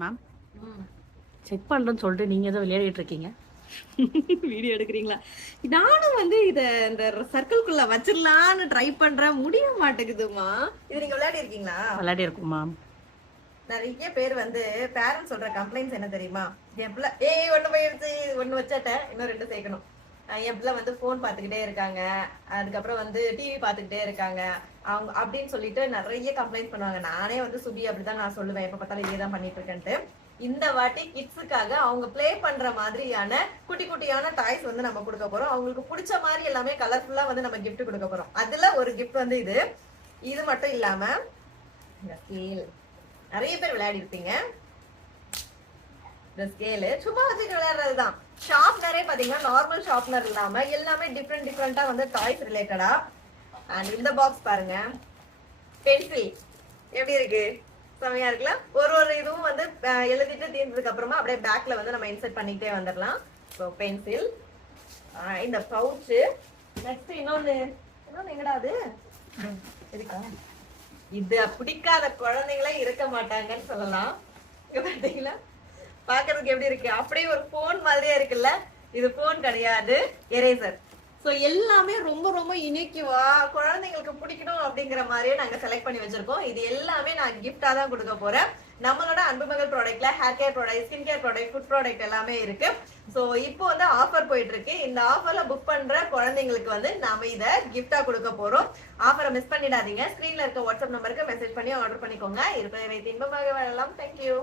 Ma'am check பண்ணுறேன்னு சொல்லிட்டு நீங்கள் எதோ விளையாடிட்டு இருக்கீங்க. வீடியோ எடுக்கிறீங்களா? நானும் வந்து இத இந்த சர்க்கிள்குள்ள வச்சிடலான்னு ட்ரை பண்றேன், முடிய மாட்டேங்குதுமா. இது நீங்க விளையாடி இருக்கீங்களா? விளையாடி இருக்கும் மேம். நிறைய பேர் வந்து பேரண்ட்ஸ் சொல்ற கம்ப்ளைண்ட்ஸ் என்ன தெரியுமா? என் பிள்ளை ஒண்ணு போயிடுச்சு, ஒண்ணு வச்சாட்டேன், இன்னும் 2 சேர்க்கணும். என் பிள்ளை வந்து போன் பாத்துக்கிட்டே இருக்காங்க, அதுக்கப்புறம் வந்து டிவி பாத்துக்கிட்டே இருக்காங்க, அவங்க அப்படின்னு சொல்லிட்டு நிறைய கம்ப்ளைண்ட் பண்ணுவாங்க. நானே வந்து சுபி அப்படிதான் நான் சொல்லுவேன், எப்ப பார்த்தாலும் இதேதான் பண்ணிட்டு இருக்கேன்ட்டு. இந்த வாட்டி கிட்ஸுக்காக அவங்க பிளே பண்ற மாதிரியான குட்டி குட்டியான டாய்ஸ் வந்து நம்ம கொடுக்க போறோம். அவங்களுக்கு பிடிச்ச மாதிரி எல்லாமே கலர்ஃபுல்லா வந்து நம்ம கிஃப்ட் கொடுக்க போறோம். அதுல ஒரு கிஃப்ட் வந்து இது மட்டும் இல்லாம ஸ்கேல் நிறைய பேர் விளையாடி இருப்பீங்க. இந்த ஸ்கேலு சும்மா வச்சுட்டு விளையாடுறதுதான். ஷார்ப்னரே பாத்தீங்கன்னா நார்மல் ஷார்ப்னர் இல்லாம எல்லாமே டிஃப்ரெண்டா வந்து டாய்ஸ் ரிலேட்டடா. அண்ட் இந்த பாக்ஸ் பாருங்க, பென்சில் எப்படி இருக்கு, செமையா இருக்குல்ல. ஒரு இதுவும் வந்து எழுதிட்டு தீர்ந்ததுக்கு அப்புறமா அப்படியே பேக்ல வந்து நம்ம இன்சர்ட் பண்ணிக்கிட்டே வந்துடலாம். ஸோ பென்சில், இந்த பவுச்சு, நெக்ஸ்ட் இன்னொன்னு எங்கடா அது இருக்கா, இது பிடிக்காத குழந்தைங்களே இருக்க மாட்டாங்கன்னு சொல்லலாம். இங்க பாத்தீங்களா பாக்குறதுக்கு எப்படி இருக்கு, அப்படியே ஒரு போன் மாதிரியே இருக்குல்ல. இது போன் கிடையாது, எரேசர். ஸோ எல்லாமே ரொம்ப ரொம்ப யூனிக்வா குழந்தைங்களுக்கு பிடிக்கணும் அப்படிங்கிற மாதிரியே நாங்க செலக்ட் பண்ணி வச்சிருக்கோம். இது எல்லாமே நான் கிஃப்டா தான் கொடுக்க போறேன். நம்மளோட அன்புமகள் ப்ராடக்ட்ல hair care product, skin care product, food product எல்லாமே இருக்கு. ஸோ இப்போ வந்து ஆஃபர் போயிட்டு இருக்கு. இந்த ஆஃபர்ல புக் பண்ற குழந்தைங்களுக்கு வந்து நாம இதை கிஃப்டா கொடுக்க போறோம். ஆஃபரை மிஸ் பண்ணிடாதீங்க. ஸ்கிரீன்ல இருக்க வாட்ஸ்அப் நம்பருக்கு மெசேஜ் பண்ணி ஆர்டர் பண்ணிக்கோங்க. இருப்பதை வைத்து இன்பமாக வாழலாம். தேங்க்யூ.